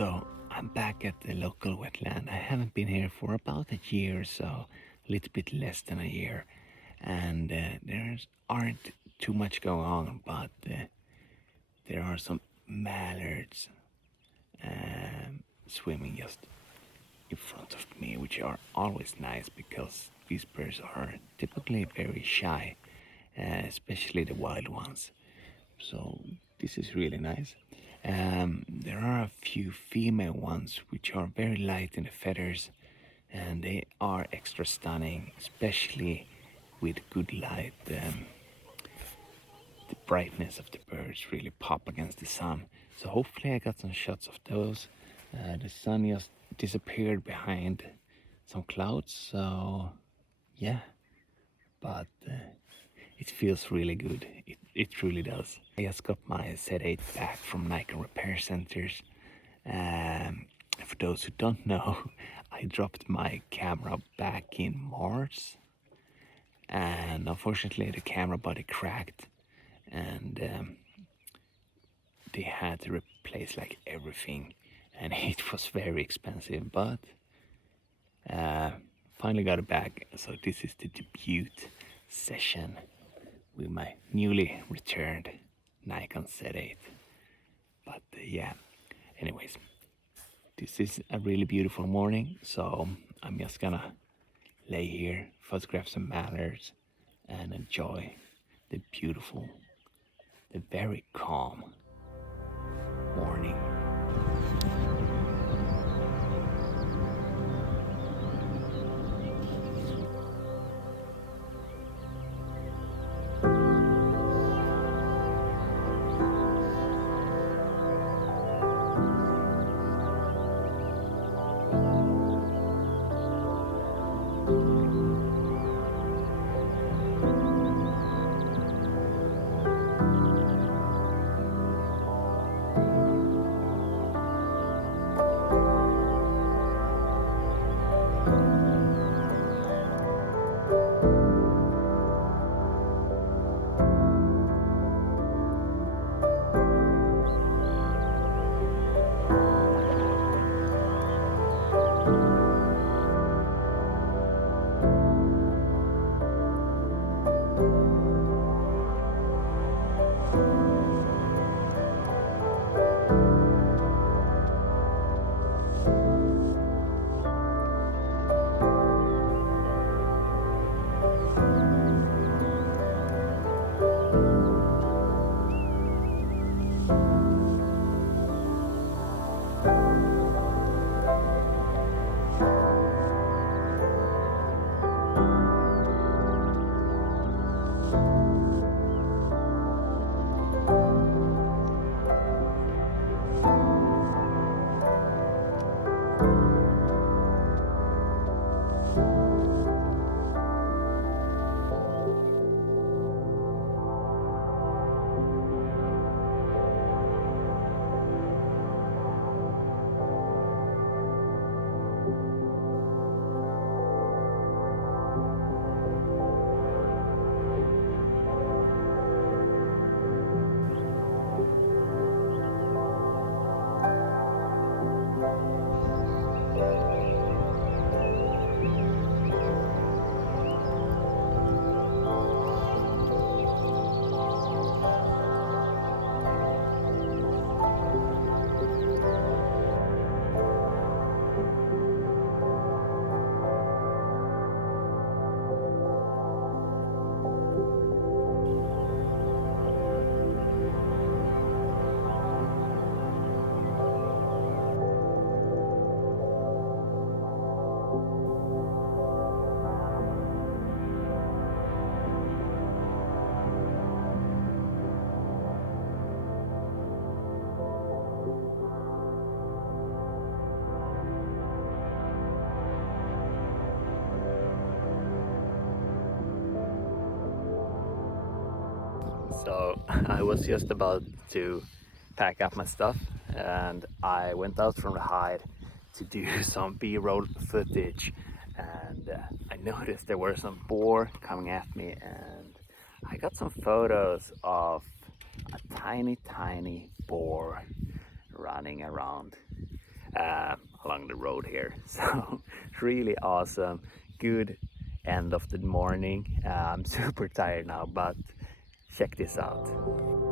So I'm back at the local wetland. I haven't been here for about a year or so, a little bit less than a year, and there aren't too much going on, but there are some mallards swimming just in front of me, which are always nice because these birds are typically very shy, especially the wild ones. So this is really nice. There are a few female ones which are very light in the feathers, and they are extra stunning, especially with good light. The brightness of the birds really pop against the sun. So hopefully I got some shots of those. The sun just disappeared behind some clouds, so yeah. But it feels really good. It truly does. I just got my Z8 back from Nikon repair centers. For those who don't know, I dropped my camera back in March, and unfortunately the camera body cracked, and they had to replace like everything, and it was very expensive, but finally got it back. So this is the debut session with my newly returned Nikon Z8. But yeah, anyways, this is a really beautiful morning, so I'm just gonna lay here, photograph some mallards, and enjoy the beautiful, the very calm morning. So I was just about to pack up my stuff, and I went out from the hide to do some B-roll footage, and I noticed there were some boar coming at me, and I got some photos of a tiny boar running around along the road here. So it's really awesome. Good end of the morning. I'm super tired now, but check this out.